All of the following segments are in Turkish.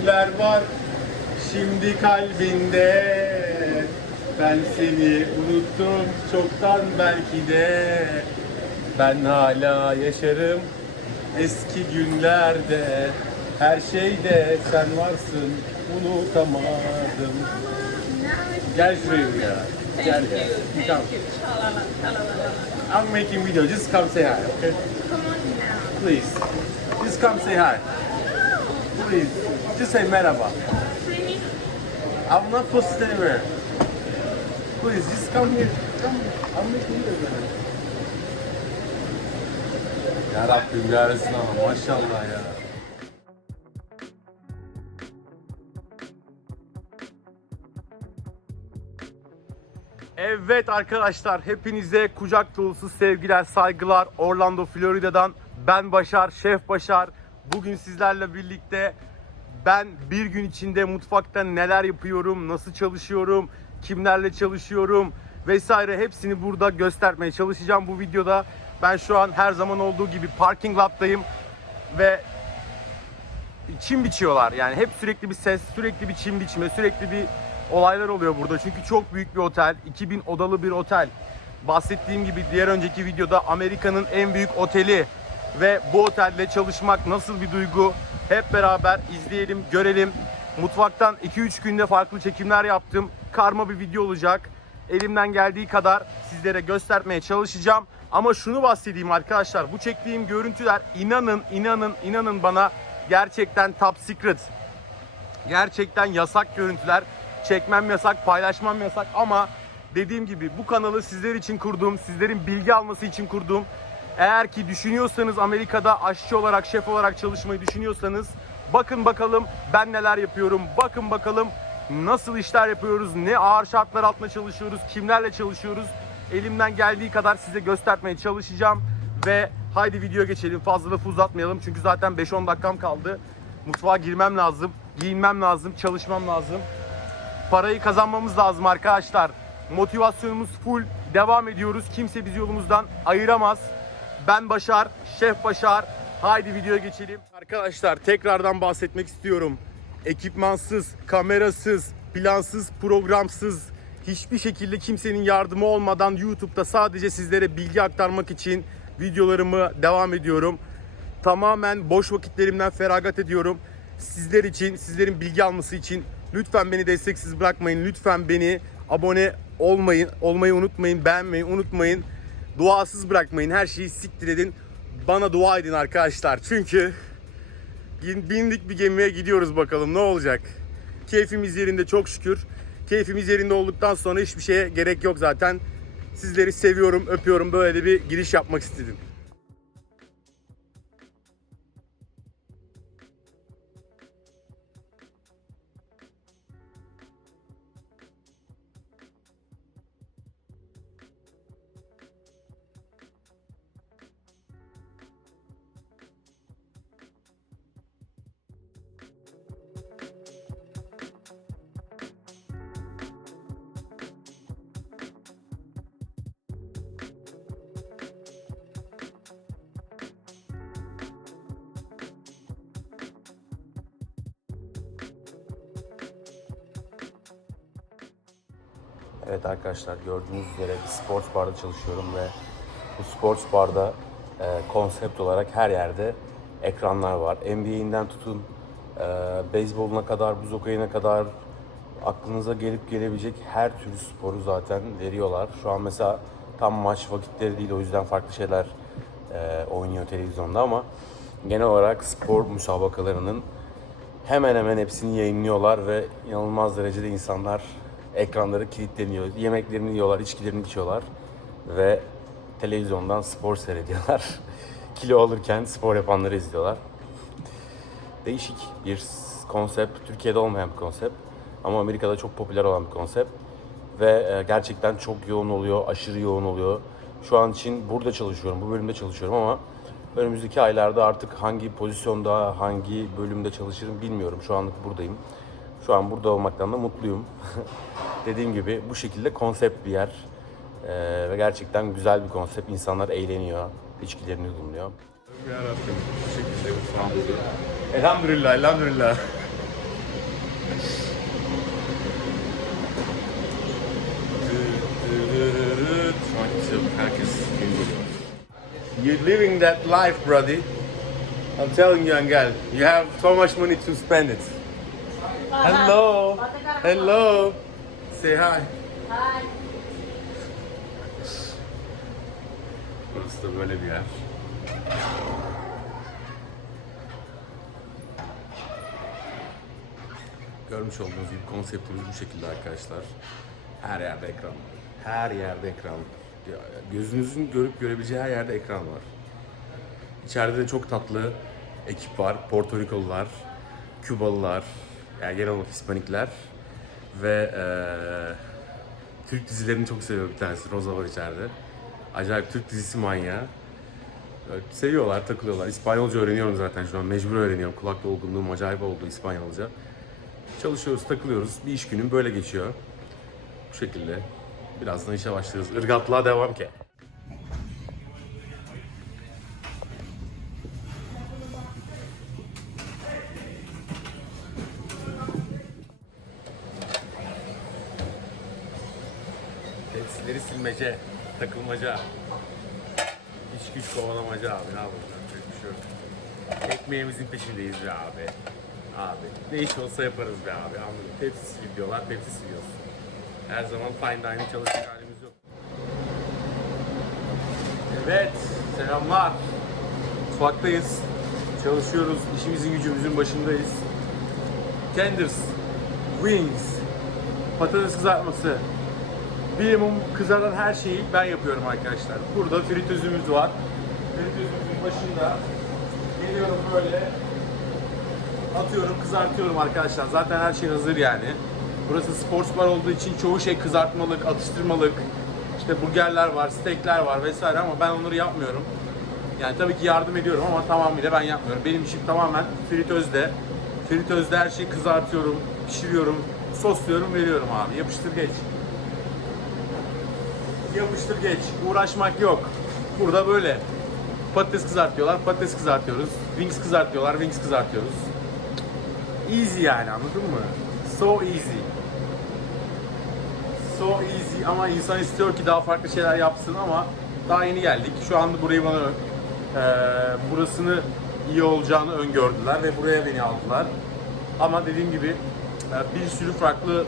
günler var şimdi kalbinde? Ben seni unuttum çoktan belki de. Ben hala yaşarım eski günlerde. Her şeyde sen varsın unutamadım. Gel şuraya ya. Gel ya. you, Come. I'm making video just come say hi okay? Come on now. please. Just come say hi. Please just say merhaba? I'm not posted anywhere. Please, just come here. Come. I'm making you man. Ya Rabbim ya Resulallah maşallah ya. Evet arkadaşlar hepinize kucak dolusu sevgiler, saygılar. Orlando, Florida'dan ben Başar, Şef Başar. Bugün sizlerle birlikte ben bir gün içinde mutfakta neler yapıyorum, nasıl çalışıyorum, kimlerle çalışıyorum vesaire hepsini burada göstermeye çalışacağım bu videoda. Ben şu an her zaman olduğu gibi parking lot'tayım ve çim biçiyorlar. Yani hep sürekli bir ses, sürekli bir çim biçme, sürekli bir olaylar oluyor burada. Çünkü çok büyük bir otel, 2000 odalı bir otel. Bahsettiğim gibi diğer önceki videoda Amerika'nın en büyük oteli ve bu otelde çalışmak nasıl bir duygu? Hep beraber izleyelim, görelim. Mutfaktan 2-3 günde farklı çekimler yaptım. Karma bir video olacak. Elimden geldiği kadar sizlere göstermeye çalışacağım. Ama şunu bahsedeyim arkadaşlar. Bu çektiğim görüntüler inanın, inanın, inanın bana gerçekten top secret. Gerçekten yasak görüntüler. Çekmem yasak, paylaşmam yasak ama dediğim gibi bu kanalı sizler için kurduğum, sizlerin bilgi alması için kurduğum. Eğer ki düşünüyorsanız Amerika'da aşçı olarak, şef olarak çalışmayı düşünüyorsanız bakın bakalım ben neler yapıyorum. Bakın bakalım nasıl işler yapıyoruz, ne ağır şartlar altında çalışıyoruz, kimlerle çalışıyoruz. Elimden geldiği kadar size göstermeye çalışacağım ve haydi videoya geçelim. Fazla lafı uzatmayalım çünkü zaten 5-10 dakikam kaldı. Mutfağa girmem lazım, giyinmem lazım, çalışmam lazım. Parayı kazanmamız lazım arkadaşlar. Motivasyonumuz full. Devam ediyoruz. Kimse bizi yolumuzdan ayıramaz. Ben Başar, Şef Başar. Haydi videoya geçelim. Arkadaşlar tekrardan bahsetmek istiyorum. Ekipmansız, kamerasız, plansız, programsız, hiçbir şekilde kimsenin yardımı olmadan YouTube'da sadece sizlere bilgi aktarmak için videolarımı devam ediyorum. Tamamen boş vakitlerimden feragat ediyorum. Sizler için, sizlerin bilgi alması için lütfen beni desteksiz bırakmayın. Lütfen beni abone olmayın, olmayı unutmayın, beğenmeyi unutmayın. Duasız bırakmayın. Her şeyi siktir edin. Bana dua edin arkadaşlar. Çünkü bindik bir gemiye gidiyoruz bakalım ne olacak. Keyfimiz yerinde çok şükür. Keyfimiz yerinde olduktan sonra hiçbir şeye gerek yok zaten. Sizleri seviyorum, öpüyorum. Böyle de bir giriş yapmak istedim. Evet arkadaşlar gördüğünüz üzere bir sports barda çalışıyorum ve bu sports barda e, konsept olarak her yerde ekranlar var. NBA'inden tutun e, beyzboluna kadar, buz okeyine kadar aklınıza gelip gelebilecek her türlü sporu zaten veriyorlar. Şu an mesela tam maç vakitleri değil o yüzden farklı şeyler e, oynuyor televizyonda ama genel olarak spor müsabakalarının hemen hemen hepsini yayınlıyorlar ve inanılmaz derecede insanlar ekranları kilitleniyor. Yemeklerini yiyorlar, içkilerini içiyorlar ve televizyondan spor seyrediyorlar. Kilo alırken spor yapanları izliyorlar. Değişik bir konsept, Türkiye'de olmayan bir konsept ama Amerika'da çok popüler olan bir konsept ve e, gerçekten çok yoğun oluyor, aşırı yoğun oluyor. Şu an için burada çalışıyorum, bu bölümde çalışıyorum ama önümüzdeki aylarda artık hangi pozisyonda, hangi bölümde çalışırım bilmiyorum. Şu anlık buradayım. Şu an burada olmaktan da mutluyum. Dediğim gibi bu şekilde konsept bir yer. Ee, ve gerçekten güzel bir konsept. İnsanlar eğleniyor, içkilerini yudumluyor. Yarabbim bu şekilde Elhamdülillah, elhamdülillah. Şu. You're living that life, brother. I'm telling you, Angel. You have so much money to spend it. Hello. Hello. Say hi. Hi. Burası da böyle bir yer. Görmüş olduğunuz gibi konseptimiz bu şekilde arkadaşlar. Her yerde ekran. Her yerde ekran Gözünüzün görüp görebileceği her yerde ekran var. İçeride de çok tatlı ekip var. Porto Rikolular, Kübalılar, yani genel olarak Hispanikler ve eee, Türk dizilerini çok seviyorum bir tanesi. Rosa var içeride. Acayip Türk dizisi manyağı. Böyle Seviyorlar, takılıyorlar. İspanyolca öğreniyorum zaten şu an. Mecbur öğreniyorum. Kulak dolgunluğum acayip oldu İspanyolca. Çalışıyoruz, takılıyoruz. Bir iş günüm böyle geçiyor. Bu şekilde. Birazdan işe başlıyoruz. Irgatlığa devam ki. Tepsileri silmece, takılmaca. İş güç kovalamaca abi ne yapalım yapacak bir şey yok. Ekmeğimizin peşindeyiz be abi. Abi ne iş olsa yaparız be abi anladım. Tepsi sil diyorlar, siliyoruz. Her zaman fine dining çalışacak halimiz yok. Evet, selamlar. Mutfaktayız. Çalışıyoruz, işimizin gücümüzün başındayız. Tenders, wings, patates kızartması, minimum kızaran her şeyi ben yapıyorum arkadaşlar. Burada fritözümüz var. Fritözümüzün başında geliyorum böyle atıyorum kızartıyorum arkadaşlar. Zaten her şey hazır yani. Burası sports bar olduğu için çoğu şey kızartmalık, atıştırmalık. İşte burgerler var, steakler var vesaire ama ben onları yapmıyorum. Yani tabii ki yardım ediyorum ama tamamıyla ben yapmıyorum. Benim işim tamamen fritözde. Fritözde her şeyi kızartıyorum, pişiriyorum, sosluyorum, veriyorum abi. Yapıştır geç yapıştır geç. Uğraşmak yok. Burada böyle. Patates kızartıyorlar, patates kızartıyoruz. Wings kızartıyorlar, wings kızartıyoruz. Easy yani anladın mı? So easy. So easy ama insan istiyor ki daha farklı şeyler yapsın ama daha yeni geldik. Şu anda burayı bana eee burasını iyi olacağını öngördüler ve buraya beni aldılar. Ama dediğim gibi eee, bir sürü farklı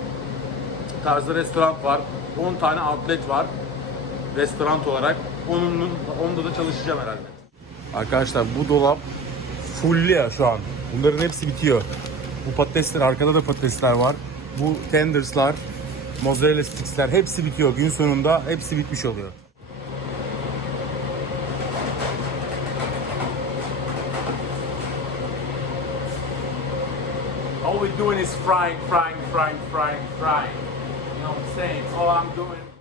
tarzda restoran var. 10 tane outlet var restoran olarak. Onun onda da çalışacağım herhalde. Arkadaşlar bu dolap full ya şu an. Bunların hepsi bitiyor. Bu patatesler arkada da patatesler var. Bu tenderslar, mozzarella sticksler hepsi bitiyor. Gün sonunda hepsi bitmiş oluyor. All we're doing is frying, frying, frying, frying, frying. You know what I'm saying? All I'm doing.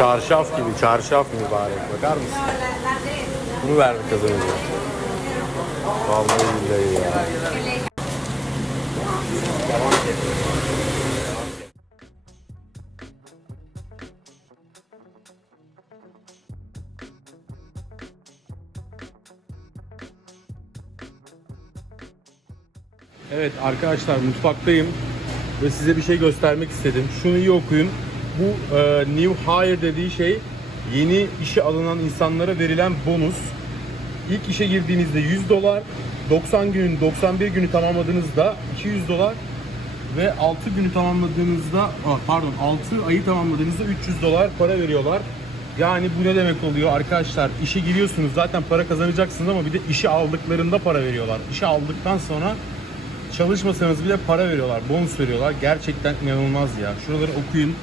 Çarşaf gibi, çarşaf mübarek. Bakar mısın? Bunu vermek az önce. Vallahi billahi ya. Evet arkadaşlar mutfaktayım ve size bir şey göstermek istedim. Şunu iyi okuyun. Bu e, new hire dediği şey yeni işe alınan insanlara verilen bonus. İlk işe girdiğinizde 100 dolar, 90 günün 91 günü tamamladığınızda 200 dolar ve 6 günü tamamladığınızda ah, pardon 6 ayı tamamladığınızda 300 dolar para veriyorlar. Yani bu ne demek oluyor arkadaşlar? İşe giriyorsunuz zaten para kazanacaksınız ama bir de işe aldıklarında para veriyorlar. İşe aldıktan sonra çalışmasanız bile para veriyorlar, bonus veriyorlar. Gerçekten inanılmaz ya. Şuraları okuyun.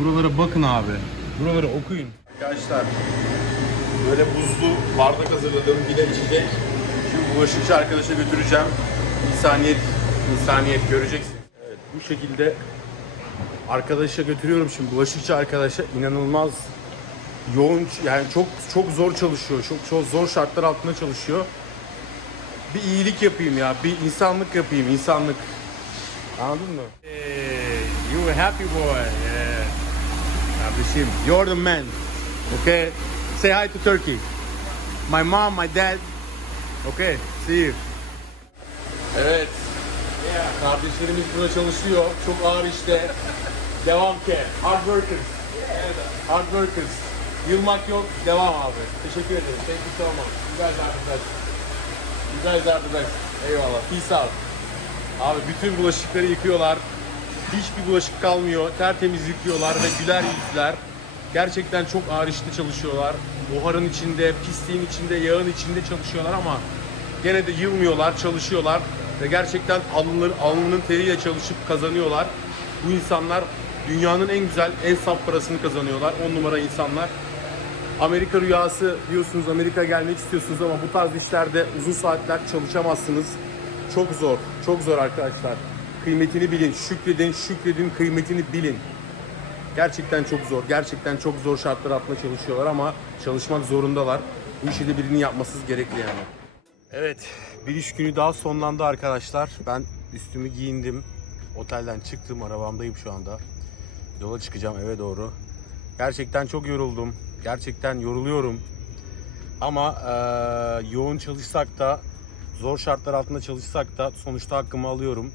Buralara bakın abi. Buraları okuyun. Arkadaşlar böyle buzlu bardak hazırladığım bir de içecek. Şu bulaşıkçı arkadaşa götüreceğim. İnsaniyet, insaniyet göreceksiniz. Evet bu şekilde arkadaşa götürüyorum şimdi bulaşıkçı arkadaşa inanılmaz yoğun yani çok çok zor çalışıyor. Çok çok zor şartlar altında çalışıyor. Bir iyilik yapayım ya. Bir insanlık yapayım. insanlık. Anladın mı? Hey, you a happy boy. Yeah. Kardeşim, you're the man. Okay? Say hi to Turkey. My mom, my dad. Okay, see you. Evet. Kardeşlerimiz burada çalışıyor. Çok ağır işte. Devam ki. Hard workers. Hard workers. Yılmak yok. Devam abi. Teşekkür ederim. Thank you so much. You guys are the best. You guys are the best. Eyvallah. Peace out. Abi bütün bulaşıkları yıkıyorlar. Hiçbir bulaşık kalmıyor. Tertemiz yıkıyorlar ve güler yüzler. Gerçekten çok ağır işte çalışıyorlar. Buharın içinde, pisliğin içinde, yağın içinde çalışıyorlar ama gene de yılmıyorlar, çalışıyorlar. Ve gerçekten alınır, alnının teriyle çalışıp kazanıyorlar. Bu insanlar dünyanın en güzel, en saf parasını kazanıyorlar. 10 numara insanlar. Amerika rüyası diyorsunuz, Amerika gelmek istiyorsunuz ama bu tarz işlerde uzun saatler çalışamazsınız. Çok zor, çok zor arkadaşlar. Kıymetini bilin, şükredin, şükredin, kıymetini bilin. Gerçekten çok zor, gerçekten çok zor şartlar altında çalışıyorlar ama çalışmak zorundalar. Bu işi de birinin yapması gerekli yani. Evet, bir iş günü daha sonlandı arkadaşlar. Ben üstümü giyindim. Otelden çıktım, arabamdayım şu anda. Yola çıkacağım eve doğru. Gerçekten çok yoruldum. Gerçekten yoruluyorum. Ama eee, yoğun çalışsak da, zor şartlar altında çalışsak da sonuçta hakkımı alıyorum.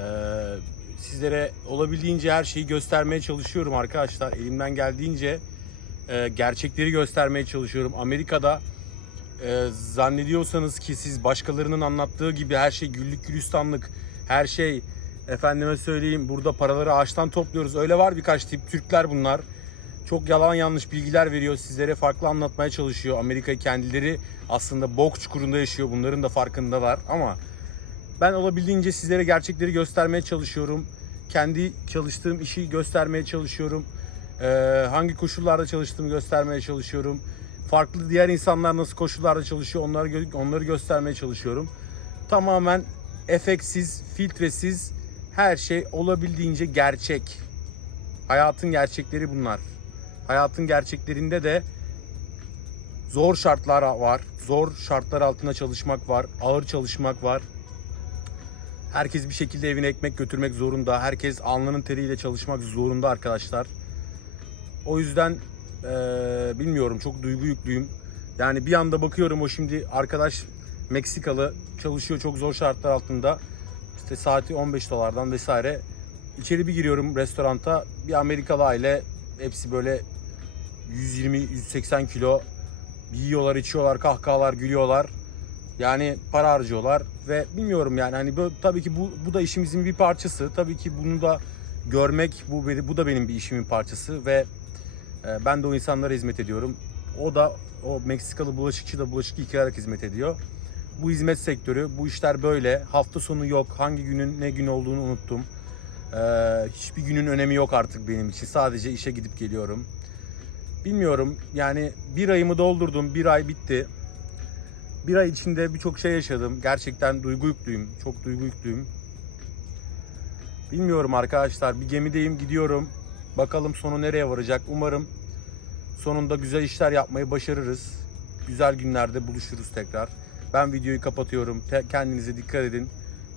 Eee, sizlere olabildiğince her şeyi göstermeye çalışıyorum arkadaşlar. Elimden geldiğince eee, gerçekleri göstermeye çalışıyorum. Amerika'da eee, zannediyorsanız ki siz başkalarının anlattığı gibi her şey güllük gülistanlık, her şey efendime söyleyeyim burada paraları ağaçtan topluyoruz. Öyle var birkaç tip Türkler bunlar. Çok yalan yanlış bilgiler veriyor sizlere farklı anlatmaya çalışıyor. Amerika kendileri aslında bok çukurunda yaşıyor. Bunların da farkındalar ama ben olabildiğince sizlere gerçekleri göstermeye çalışıyorum. Kendi çalıştığım işi göstermeye çalışıyorum. Ee, hangi koşullarda çalıştığımı göstermeye çalışıyorum. Farklı diğer insanlar nasıl koşullarda çalışıyor onları onları göstermeye çalışıyorum. Tamamen efeksiz, filtresiz her şey olabildiğince gerçek. Hayatın gerçekleri bunlar. Hayatın gerçeklerinde de zor şartlar var. Zor şartlar altında çalışmak var. Ağır çalışmak var. Herkes bir şekilde evine ekmek götürmek zorunda. Herkes alnının teriyle çalışmak zorunda arkadaşlar. O yüzden eee, bilmiyorum çok duygu yüklüyüm. Yani bir anda bakıyorum o şimdi arkadaş Meksikalı çalışıyor çok zor şartlar altında. İşte saati 15 dolardan vesaire. İçeri bir giriyorum restoranta bir Amerikalı aile hepsi böyle 120-180 kilo yiyorlar, içiyorlar, kahkahalar, gülüyorlar. Yani para harcıyorlar ve bilmiyorum yani hani böyle, tabii ki bu, bu da işimizin bir parçası. Tabii ki bunu da görmek bu bu da benim bir işimin parçası ve e, ben de o insanlara hizmet ediyorum. O da o Meksikalı bulaşıkçı da bulaşık yıkayarak hizmet ediyor. Bu hizmet sektörü, bu işler böyle. Hafta sonu yok. Hangi günün ne gün olduğunu unuttum. Ee, hiçbir günün önemi yok artık benim için. Sadece işe gidip geliyorum. Bilmiyorum yani bir ayımı doldurdum. Bir ay bitti. Bir ay içinde birçok şey yaşadım. Gerçekten duygu yüklüyüm. Çok duygu yüklüyüm. Bilmiyorum arkadaşlar. Bir gemideyim gidiyorum. Bakalım sonu nereye varacak. Umarım sonunda güzel işler yapmayı başarırız. Güzel günlerde buluşuruz tekrar. Ben videoyu kapatıyorum. Kendinize dikkat edin.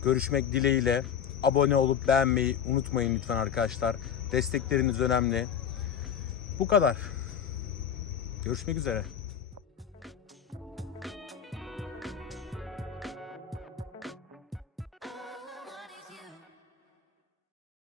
Görüşmek dileğiyle. Abone olup beğenmeyi unutmayın lütfen arkadaşlar. Destekleriniz önemli. Bu kadar. Görüşmek üzere.